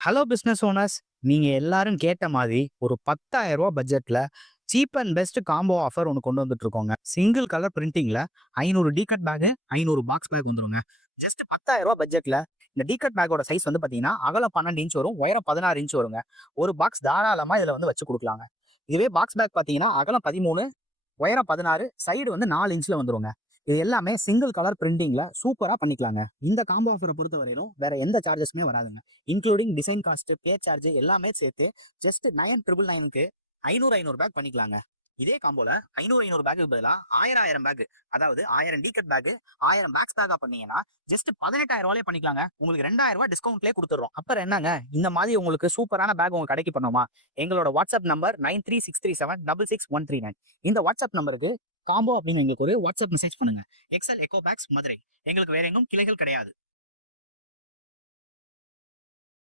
Hello business owners. நீங்க எல்லாரும் கேட்ட மாதிரி ஒரு ரூ. 10,000 பட்ஜெட்ல cheap and best combo offer ஒண்ணு கொண்டு வந்துட்டு இருக்கோங்க. சிங்கிள் கலர் பிரிண்டிங்ல 500 டீகட் பேக், 500 பாக்ஸ் பேக் வந்துருங்க. ஜஸ்ட் ரூ. 10,000 பட்ஜெட்ல இந்த டீகட் பேக்கோட சைஸ் வந்து பாத்தீங்கன்னா அகலம் 12 இன்ச் வரும், உயரம் 16 இன்ச் வருங்க. ஒரு பாக்ஸ் தாராளமா இதுல வந்து வச்சு கொடுக்கலாங்க. இதுவே பாக்ஸ் பேக் பாத்தீங்கன்னா அகலம் 13, உயரம் 16, சைடு வந்து 4 இன்ச்ல வந்துருங்க. இது எல்லாமே சிங்கிள் கலர் பிரிண்டிங்ல சூப்பரா பண்ணிக்கலாங்க. இந்த காம்போ ஆஃபரை பொறுத்த வரையிலும் வேற எந்த சார்ஜஸ்மே வராதுங்க. இன்க்ளூடிங் டிசைன் காஸ்ட், பே சார்ஜ் எல்லாமே சேர்த்து ஜஸ்ட் 9,999க்கு 500 பேக் பண்ணிக்கலாங்க. இதே காம்போல 500 பேக்கு பதிலா 1000 பேக், அதாவது 1000 டீகட் பேக், 1000 பேக்ஸ் பேக்கா பண்ணீங்கன்னா ஜஸ்ட் 18,000 பண்ணிக்கலாங்க. உங்களுக்கு 2,000 டிஸ்கவுண்ட்லேயே கொடுத்துறோம். அப்புறம் என்னங்க, இந்த மாதிரி உங்களுக்கு சூப்பரான பேக் உங்க கடைக்கு பண்ணுமா? எங்களோட வாட்ஸ்அப் நம்பர் 9363766139. இந்த வாட்ஸ்அப் நம்பருக்கு காம்போ அப்படின்னு எங்களுக்கு ஒரு வாட்ஸ்அப் மெசேஜ் பண்ணுங்க. Excel Eco Packs Madurai. எங்களுக்கு வேற எங்கும் கிளைகள் கிடையாது.